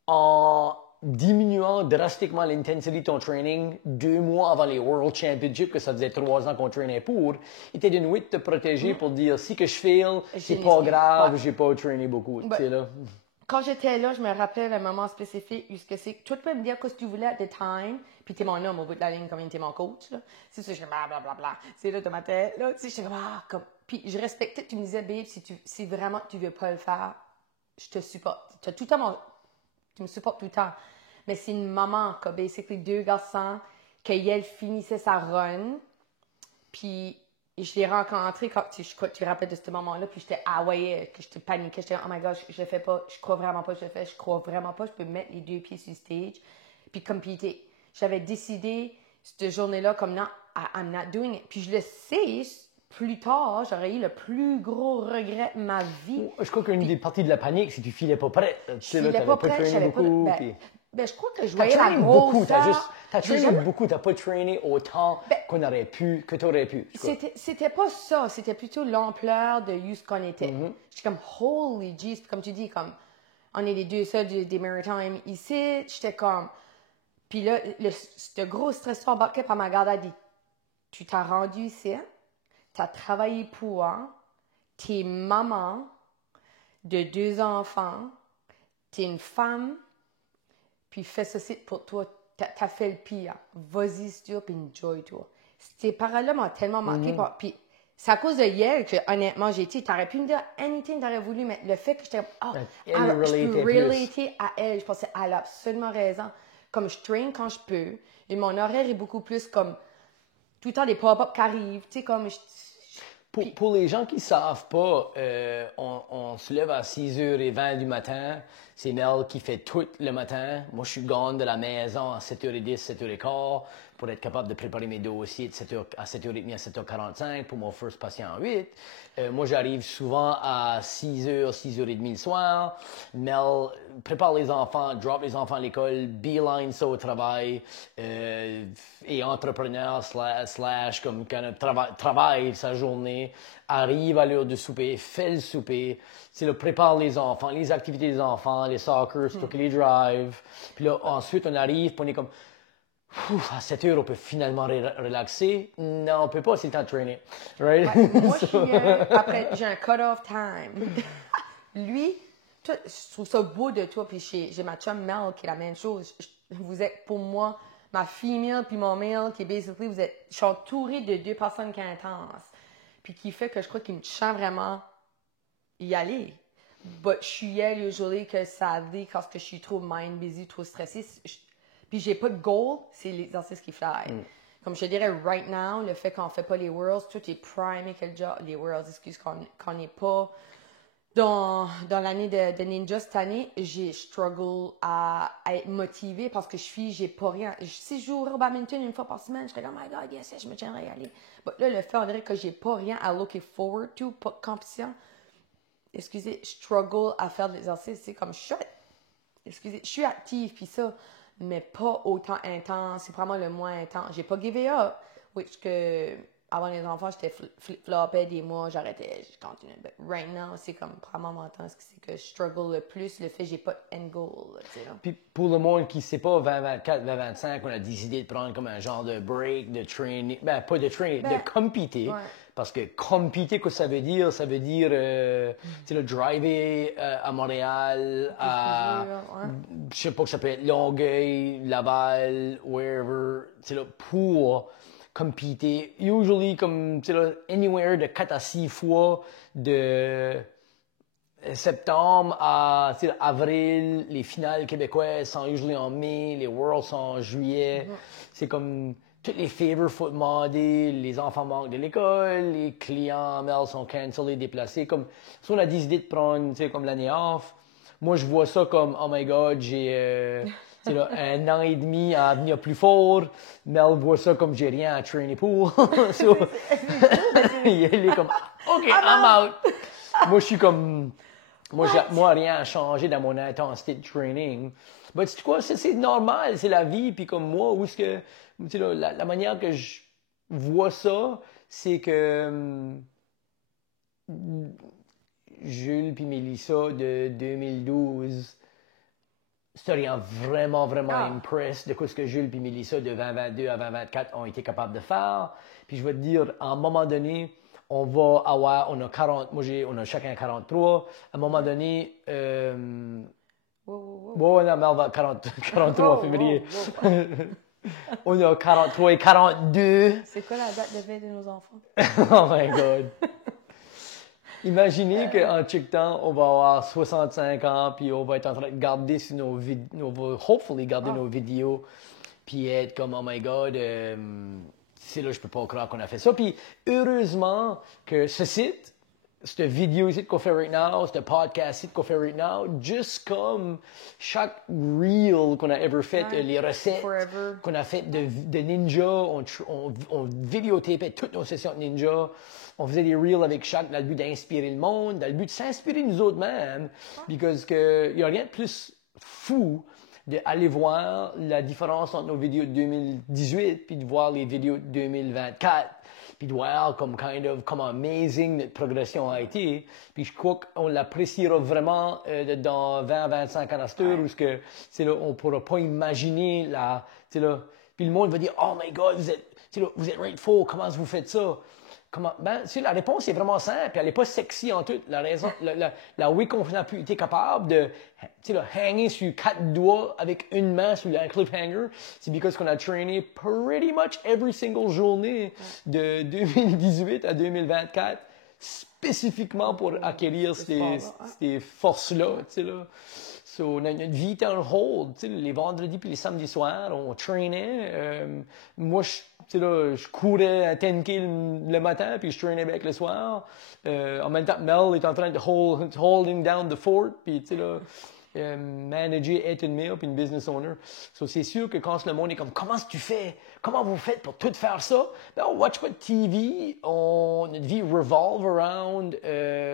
en diminuant drastiquement l'intensité de ton training 2 mois avant les World Championships, que ça faisait 3 ans qu'on traînait pour, était d'une ouïe de te protéger pour dire si que je fail, c'est pas grave, j'ai pas traîné beaucoup. Tu sais, là. Quand j'étais là, je me rappelle un moment spécifique où tu peux me dire ce que tu voulais à the time, puis t'es mon homme au bout de la ligne comme t'es mon coach, là. C'est ça, je suis blablabla. C'est là de ma tête, là. Tu sais, j'étais comme, puis je respectais, tu me disais, babe, si vraiment tu veux pas le faire, je te supporte. Tu me supportes tout le temps. Mais c'est une maman qui a basically 2 garçons, qu'elle finissait sa run, puis je l'ai rencontré quand tu te rappelles de ce moment-là, puis j'étais que je te paniquais, j'étais oh my gosh, je le fais pas, je crois vraiment pas que je le fais, je crois vraiment pas que je peux mettre les 2 pieds sur le stage, puis compéter. J'avais décidé cette journée-là comme non, I'm not doing it. Puis je le sais, plus tard, j'aurais eu le plus gros regret de ma vie. Je crois qu'une des parties de la panique, c'est que tu filais pas prête. Je filais pas prête, je savais pas. Ben, je crois que je voyais la beaucoup, t'as trainé beaucoup, t'as pas trainé autant qu'on aurait pu, que t'aurais pu. C'était pas ça, c'était plutôt l'ampleur de où ce qu'on était. J'étais comme, holy jeez, comme tu dis, comme, on est les 2 seuls des Maritimes ici, j'étais comme, puis là, ce gros stress embarqué par ma garde a dit, tu t'as rendu ici, t'as travaillé pour, t'es maman de 2 enfants, t'es une femme, puis fais ceci pour toi, t'as fait le pire. Vas-y, sur puis enjoy-toi. Ces paroles-là m'ont tellement marqué. Puis c'est à cause de Yale que, honnêtement, j'ai été. T'aurais pu me dire anything, t'aurais voulu, mais le fait que j'étais. Je peux relater à elle. Je pensais, elle a absolument raison. Comme je traîne quand je peux, et mon horaire est beaucoup plus comme. Tout le temps, des pop-up qui arrivent. Tu sais, comme. Pour les gens qui ne savent pas, on se lève à 6h20 du matin. C'est Mel qui fait tout le matin. Moi, je suis gone de la maison à 7h10, 7h15 pour être capable de préparer mes dossiers de 7h à 7h30 à 7h45 pour mon first patient en 8. Moi, j'arrive souvent à 6h, 6h30 le soir. Mel prépare les enfants, drop les enfants à l'école, beeline ça au travail, et entrepreneur slash comme travaille sa journée, arrive à l'heure de souper, fait le souper, prépare les enfants, les activités des enfants, les soccer, c'est toi qui les drive. Puis là, ensuite, on arrive, puis on est comme, À 7 heures, on peut finalement relaxer. Non, on peut pas, c'est le temps de trainer. Right? Ouais, moi, après, j'ai un cut-off time. Lui, toi, je trouve ça beau de toi, puis j'ai ma chum Mel qui est la même chose. Vous êtes, pour moi, ma female puis mon male, qui est basically, je suis entourée de deux personnes qui sont intenses. Puis qui fait que je crois qu'il me sent vraiment y aller. But je suis elle, usually, que ça arrive quand je suis trop mind busy, trop stressée. Puis j'ai pas de goal, c'est l'exercice qui fly. Comme je te dirais, right now, le fait qu'on fait pas les Worlds, tout est primé que le job, les Worlds, excuse, qu'on n'est pas dans l'année de Ninja cette année, j'ai struggle à être motivée parce que j'ai pas rien. Si je jouerais au badminton une fois par semaine, je serais comme, oh my god, yes, je me tiendrais à y aller. But là, le fait, on dirait que j'ai pas rien à looking forward to, pas de compétition. Excusez, struggle à faire de l'exercice, c'est comme shit. Excusez, je suis active pis ça, mais pas autant intense, c'est vraiment le moins intense. J'ai pas given up, which que avant les enfants, j'étais flip-flopais des mois, j'arrêtais, je continuais. But right now, c'est comme probablement intense, c'est que je struggle le plus, le fait que j'ai pas de end goal, tu sais là. Puis pour le monde qui sait pas, 2024, 2025, on a décidé de prendre comme un genre de break, de training, ben pas de training, de compéter. Ouais. Parce que compéter, qu'est-ce que ça veut dire? Ça veut dire, tu sais, le driver à Montréal, à, je sais pas que ça peut être Longueuil, Laval, wherever, tu sais là, pour compéter. Usually, comme, tu sais là, anywhere de 4 à 6 fois de septembre à avril, les finales québécoises sont usually en mai, les Worlds sont en juillet. C'est comme toutes les favors faut demander, les enfants manquent de l'école, les clients mail sont cancellés, déplacés. Comme si on a décidé de prendre, tu sais, comme l'année off. Moi, je vois ça comme oh my god, j'ai là, 1 an et demi à venir plus fort. Mel voit ça comme j'ai rien à trainer pour. So, il est comme OK, I'm out. Moi, je suis comme moi, rien n'a changé dans mon intensité de training. Mais tu sais quoi, c'est normal, c'est la vie. Puis comme moi, où est-ce que, tu sais, là, la manière que je vois ça, c'est que Jules puis Mélissa de 2012, c'était vraiment impressed de ce que Jules puis Mélissa de 2022 à 2024 ont été capables de faire. Puis je vais te dire, à un moment donné, on va avoir, on a 40, on a chacun 43. À un moment donné, bon, non, mais on va 43 en février. On a 43 et 42. C'est quoi la date de vie de nos enfants? Oh my God. Imaginez qu'en check-temps, on va avoir 65 ans, puis on va être en train de garder sur nos vidéos, hopefully garder nos vidéos, puis être comme, oh my God, c'est là, je peux pas croire qu'on a fait ça. Puis heureusement que ce site, cette vidéo ici qu'on fait right now, ce podcast ici qu'on fait right now, juste comme chaque reel qu'on a ever fait, les recettes qu'on a fait de ninja, on vidéotapait toutes nos sessions de ninja, on faisait des reels avec chaque dans le but d'inspirer le monde, dans le but de s'inspirer nous autres mêmes, parce que y a rien de plus fou d'aller voir la différence entre nos vidéos de 2018 puis de voir les vidéos de 2024 puis de voir comme amazing notre progression a été. Puis je crois qu'on l'appréciera vraiment dans 20-25 ans à cette heure où on pourra pas imaginer puis le monde va dire oh my God, vous êtes right fort, comment vous faites ça? La réponse est vraiment simple, elle n'est pas sexy en tout. La raison, la way qu'on a pu été capable de, hanger sur 4 doigts avec une main sur un cliffhanger, c'est parce qu'on a trainé pretty much every single journée de 2018 à 2024, spécifiquement pour acquérir ces forces-là, là. So, notre vie était en hold, les vendredis puis les samedis soirs, on traînait. Moi, je courais à 10K le matin puis je traînais avec le soir. En même temps, Mel est en train de holding down the fort puis manager, être une mère puis une business owner. So, c'est sûr que quand le monde est comme, comment tu fais? Comment vous faites pour tout faire ça? Ben, on watch pas de TV, notre vie revolve around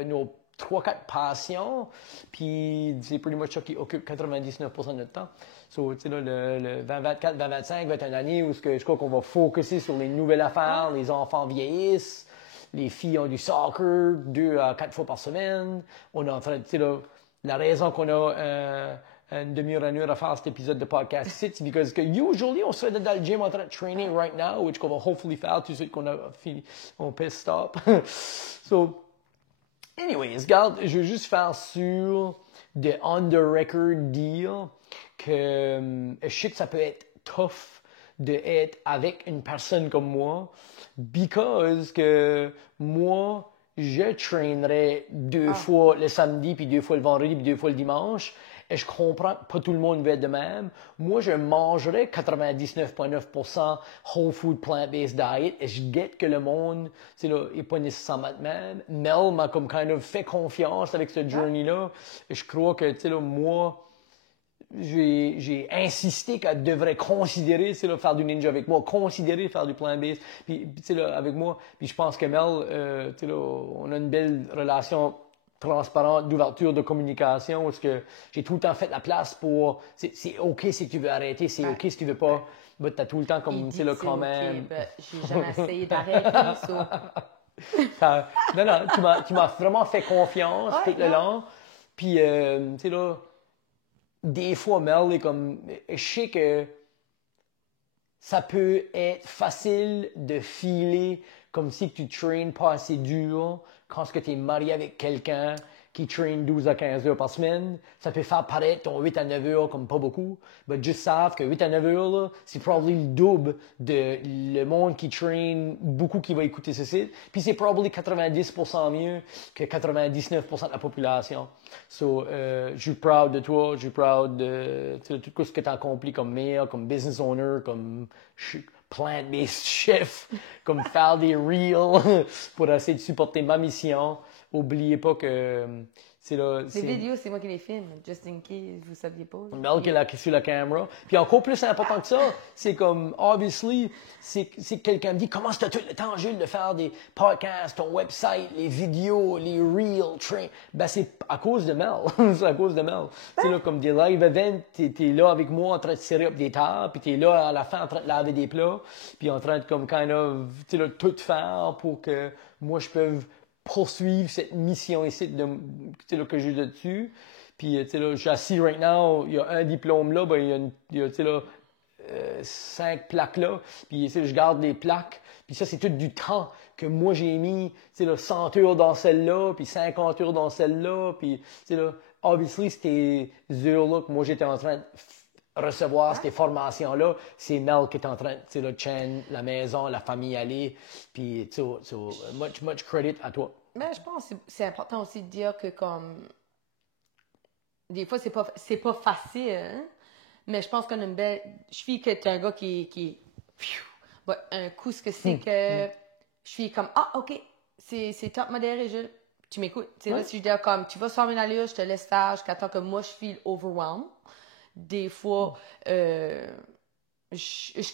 nos 3-4 passions, puis c'est pretty much ça qui occupe 99% de notre temps. So, tu sais, là, le 2024-2025 va être une année où je crois qu'on va focuser sur les nouvelles affaires, les enfants vieillissent, les filles ont du soccer 2 à 4 fois par semaine. On est en train de, tu sais, là, la raison qu'on a une demi-heure, une heure à faire cet épisode de podcast ici. C'est parce que usually, on serait dans le gym en train de training right now, which qu'on va hopefully faire tout de suite qu'on a fini, on peut stop. So, anyways, regarde, je veux juste faire sur de on the record deal que je sais que ça peut être tough d'être avec une personne comme moi, because que moi, je trainerais 2 fois le samedi, puis 2 fois le vendredi, puis 2 fois le dimanche. Et je comprends que pas tout le monde veut être de même. Moi, je mangerais 99,9% whole food plant-based diet. Et je guette que le monde, tu sais, là, est pas nécessairement de même. Mel m'a comme kind of fait confiance avec ce journey-là. Et je crois que, tu sais, là, moi, j'ai insisté qu'elle devrait considérer, tu sais, là, faire du ninja avec moi, considérer faire du plant-based, puis tu sais, là, avec moi. Puis je pense que Mel, tu sais, là, on a une belle relation transparente, d'ouverture, de communication, parce que j'ai tout le temps fait la place pour, c'est OK si tu veux arrêter, c'est OK si tu veux pas, mais t'as tout le temps comme, tu sais, là, quand même. J'ai jamais essayé d'arrêter, ça. Non, tu m'as vraiment fait confiance tout le long. Puis, tu sais, là, des fois, Mel est comme, je sais que ça peut être facile de filer comme si tu traînes pas assez dur quand tu es marié avec quelqu'un qui traîne 12 à 15 heures par semaine. Ça peut faire paraître ton 8 à 9 heures comme pas beaucoup, mais juste savent que 8 à 9 heures, là, c'est probablement le double de le monde qui traîne beaucoup qui va écouter ce site. Puis c'est probablement 90% mieux que 99% de la population. So, je suis proud de toi, je suis proud de tout ce que tu as accompli comme maire, comme business owner, comme plant-based chef, comme faire des reels pour essayer de supporter ma mission. Oubliez pas que c'est là. Les vidéos, c'est moi qui les filme, just in case vous saviez pas. Mel qui est là sur la caméra. Puis encore plus important que ça, c'est comme, obviously, c'est quelqu'un me dit, comment tu as tout le temps, Jules, de faire des podcasts, ton website, les vidéos, les reels, train. Ben, c'est à cause de Mel. C'est à cause de Mel. C'est là, comme des live events, t'es là avec moi en train de serrer up des tables, puis t'es là à la fin en train de laver des plats, puis en train de, comme, kind of, tu sais, là, tout faire pour que moi, je peux poursuivre cette mission ici que j'ai dessus. Puis, tu sais, là, je suis assis right now, il y a un diplôme là, ben, il y a tu sais, là, 5 plaques là. Puis, tu sais, je garde les plaques. Puis ça, c'est tout du temps que moi, j'ai mis, tu sais, là, 100 heures dans celle-là, puis 50 heures dans celle-là. Puis, tu sais, là, obviously, c'était heures-là que moi, j'étais en train de recevoir ces formations-là, c'est Mel qui est en train, tu sais, le chaîne, la maison, la famille aller, puis, tu sais, much credit à toi. Mais je pense que c'est important aussi de dire que, comme, des fois, c'est pas facile, hein? Mais je pense qu'on a une belle. Je suis que t'es un gars qui bah, un coup, ce que c'est que je suis comme, OK, c'est top modéré, tu m'écoutes. Tu sais, là, si je dis comme, tu vas sur une allure, je te laisse faire jusqu'à temps que moi, je feel overwhelmed. Des fois, je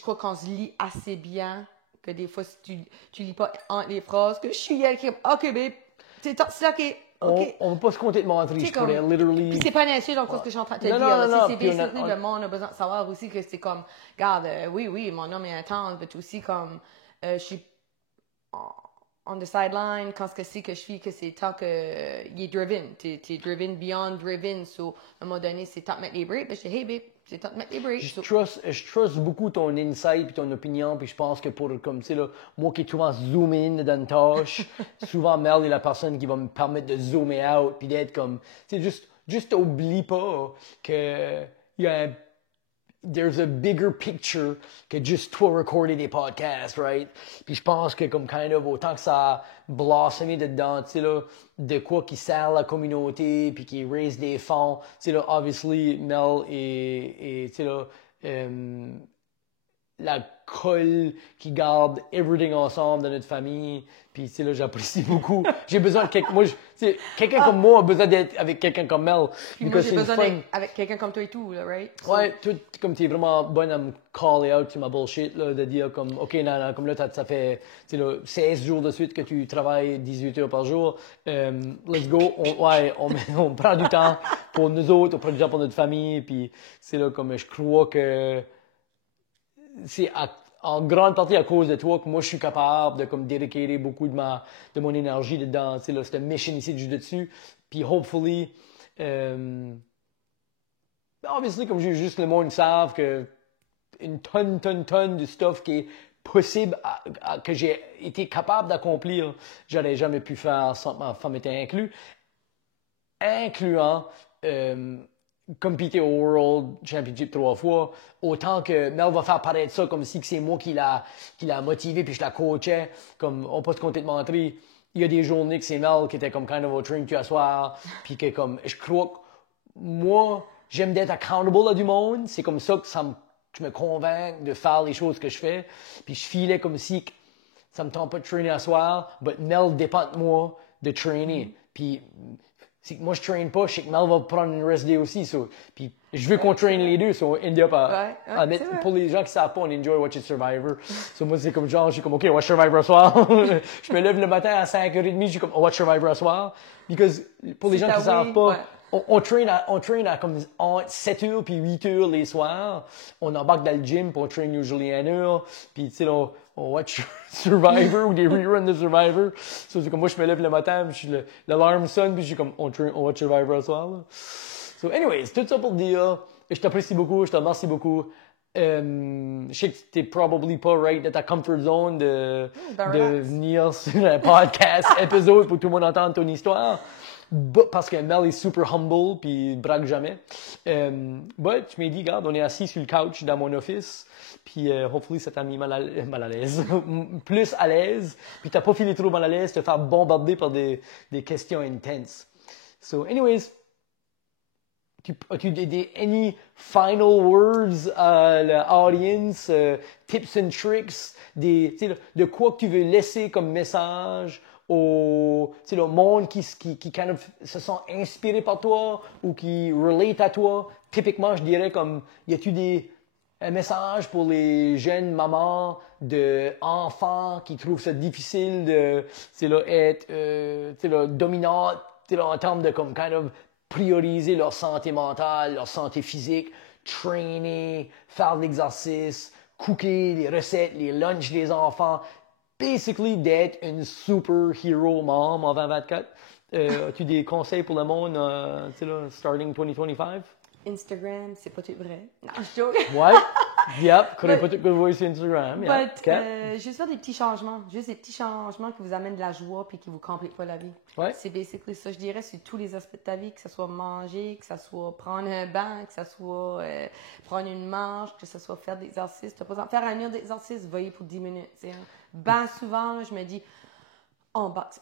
crois qu'on se lit assez bien, que des fois, si tu lis pas entre les phrases, que je suis elle qui est OK, babe, c'est OK. Okay. On va pas se compter de mentir, je pourrais literally. Puis c'est pas un insulte dans ce que je suis en train de te dire. Non, c'est basically le monde a besoin de savoir aussi que c'est comme, regarde, oui, mon homme est intense, mais aussi comme, je suis on the sideline quand ce que c'est que je fais que c'est tant que il est driven. T'es driven beyond driven. So, à un moment donné, c'est temps de mettre les breaks. Ben, je dis, hey, babe, c'est temps de mettre les breaks. Je trust beaucoup ton insight puis ton opinion, puis je pense que pour, comme, tu sais, là, moi qui est souvent zoom in dans une tâche, souvent Mel est la personne qui va me permettre de zoomer out puis d'être comme, tu sais, juste oublie pas que il y a there's a bigger picture que juste toi recorder des podcasts, right? Puis je pense que comme kind of autant que ça a blossomé dedans, tu sais là, de quoi qui sert la communauté puis qui raise des fonds, tu sais là, obviously Mel et tu sais là, la colle qui garde everything ensemble dans notre famille. Puis, tu sais, là, j'apprécie beaucoup. J'ai besoin de quelqu'un comme moi a besoin d'être avec quelqu'un comme Mel. Puis moi, j'ai besoin d'être avec quelqu'un comme toi et tout, là, right? Ouais, tout, comme tu es vraiment bonne à me caller out sur ma bullshit, là, de dire comme, OK, non, comme là, ça fait, tu sais, là, 16 jours de suite que tu travailles 18 heures par jour. Let's go. On prend du temps pour nous autres, on prend du temps pour notre famille. Puis, c'est là, comme, je crois que c'est en grande partie à cause de toi que moi je suis capable de comme dédicater beaucoup de mon énergie dedans, tu sais là, cette mission ici juste dessus, puis hopefully obviously, comme j'ai juste le monde savent que une tonne de stuff qui est possible, que j'ai été capable d'accomplir, j'aurais jamais pu faire sans que ma femme était incluant compéter au World Championship 3 fois, autant que Mel va faire paraître ça comme si c'est moi qui l'a motivé puis je la coachais, comme on peut se compter de mentir. Il y a des journées que c'est Mel qui était comme kind of au train tu asseoir, puis que comme je crois que moi j'aime d'être accountable à du monde, c'est comme ça que je me convainc de faire les choses que je fais, puis je filais comme si ça me tente pas de trainer à soir, mais Mel dépend de moi de trainer. Puis si moi je traîne pas, je sais que Mel va prendre une rest day aussi. Puis je veux qu'on traîne les deux, so end up à mettre, pour les gens qui savent pas, on enjoy watching Survivor. So moi c'est comme genre, je suis comme ok, on watch Survivor à soir. Je me lève le matin à 5h30, je suis comme on watch Survivor à soir. Because pour les gens qui savent pas, on traîne à comme entre 7h puis 8h les soirs. On embarque dans le gym, puis on traîne usually 1h. Puis tu sais, on watch Survivor ou des reruns de Survivor. So, c'est comme moi, je me lève le matin, puis l'alarme sonne, puis je suis comme, on watch Survivor ce soir. Là. So anyways, tout ça pour dire, je t'apprécie beaucoup, je te remercie beaucoup. Je sais que t'es probably pas right de ta comfort zone de venir sur un podcast épisode pour tout le monde entendre ton histoire. Parce que Mel est super humble puis il braque jamais. But je m'ai dit, regarde, on est assis sur le couch dans mon office, puis hopefully ça t'a mis mal à l'aise, plus à l'aise, puis t'as pas filé trop mal à l'aise, te faire bombarder par des questions intenses. So, anyways, as-tu any final words à l'audience, tips and tricks, de quoi que tu veux laisser comme message au monde qui kind of se sont inspirés par toi ou qui relate à toi? Typiquement, je dirais comme, y a-tu un message pour les jeunes mamans d'enfants qui trouvent ça difficile de être dominante en termes de comme kind of prioriser leur santé mentale, leur santé physique, trainer, faire de l'exercice, cooker les recettes, les lunchs des enfants. Basically, d'être une superhero mom en 2024. As-tu des conseils pour le monde, starting 2025? Instagram, c'est pas tout vrai. Non, je joke. Ouais. Yep. Connais pas tout que vous voyez sur Instagram. But, juste faire des petits changements. Juste des petits changements qui vous amènent de la joie puis qui vous compliquent pas la vie. Ouais. C'est basically ça. Je dirais sur tous les aspects de ta vie, que ce soit manger, que ce soit prendre un bain, que ce soit prendre une marche, que ce soit faire des exercices. T'as pas besoin de faire un heure d'exercice, va y pour 10 minutes. Ben souvent, là, je me dis,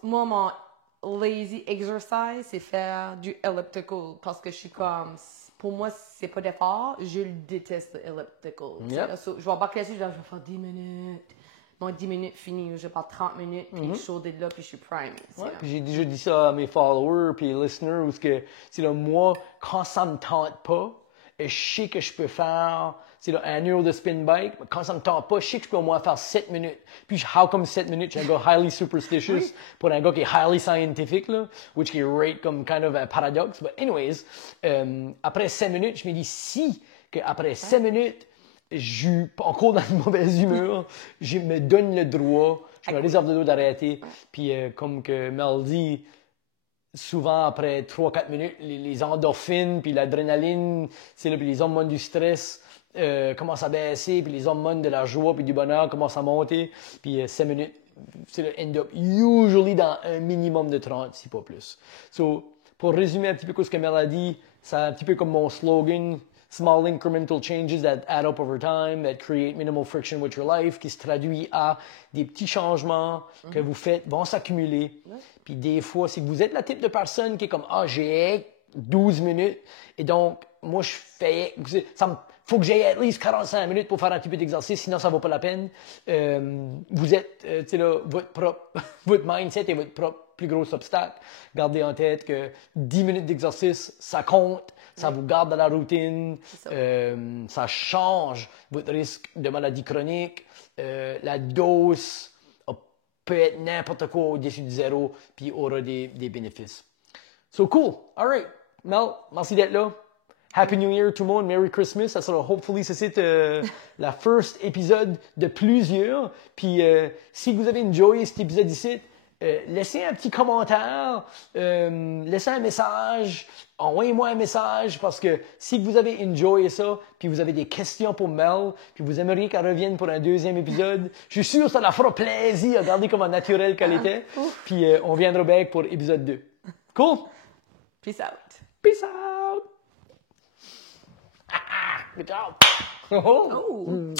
moi, mon lazy exercise, c'est faire du elliptical parce que je suis comme... Pour moi, c'est pas d'effort. Je le déteste, le elliptical. Yep. So, je vais embarquer là-dessus, je vais faire 10 minutes. Bon, 10 minutes fini. Je vais faire 30 minutes, puis je sors de là, puis je suis prime. Ouais, puis j'ai déjà dit ça à mes followers puis listeners, où moi, quand ça me tente pas, je sais que je peux faire un heure de spin bike, mais quand ça me tente pas, je sais que je peux au moins faire 7 minutes. Puis, how come 7 minutes? Je suis un gars highly superstitious pour un gars qui est highly scientific, là, which is rate comme kind of un paradoxe. But anyways, après 7 minutes, je me dis après 7 minutes, je suis encore dans une mauvaise humeur, je me donne le droit, je me réserve le droit d'arrêter. Puis, comme que Mel dit, souvent, après 3-4 minutes, les endorphines, puis l'adrénaline, puis les hormones du stress commencent à baisser, puis les hormones de la joie puis du bonheur commencent à monter. Puis 5 minutes, c'est le end-up, usually dans un minimum de 30, si pas plus. So, pour résumer un petit peu ce que Mel a dit, c'est un petit peu comme mon slogan, small incremental changes that add up over time, that create minimal friction with your life, qui se traduit à des petits changements que vous faites vont s'accumuler. Puis des fois, si vous êtes la type de personne qui est comme, j'ai 12 minutes, et donc, moi, je fais, faut que j'aie at least 45 minutes pour faire un petit peu d'exercice, sinon ça vaut pas la peine. Vous êtes, votre mindset est votre propre plus gros obstacle. Gardez en tête que 10 minutes d'exercice, ça compte, ça vous garde dans la routine, ça change votre risque de maladie chronique, la dose peut être n'importe quoi au-dessus de 0, puis aura des bénéfices. So cool, alright. Mel, merci d'être là. Happy New Year tout le monde, Merry Christmas. Ça sera hopefully c'est la first épisode de plusieurs. Puis si vous avez enjoyé cet épisode ici, laissez un petit commentaire, laissez un message, envoyez-moi un message parce que si vous avez enjoyé ça, puis vous avez des questions pour Mel, puis vous aimeriez qu'elle revienne pour un deuxième épisode, je suis sûr que ça la fera plaisir. Regardez comment naturelle qu'elle était. Puis on viendra back pour épisode 2. Cool? Peace out. Peace out! Good job! Oh.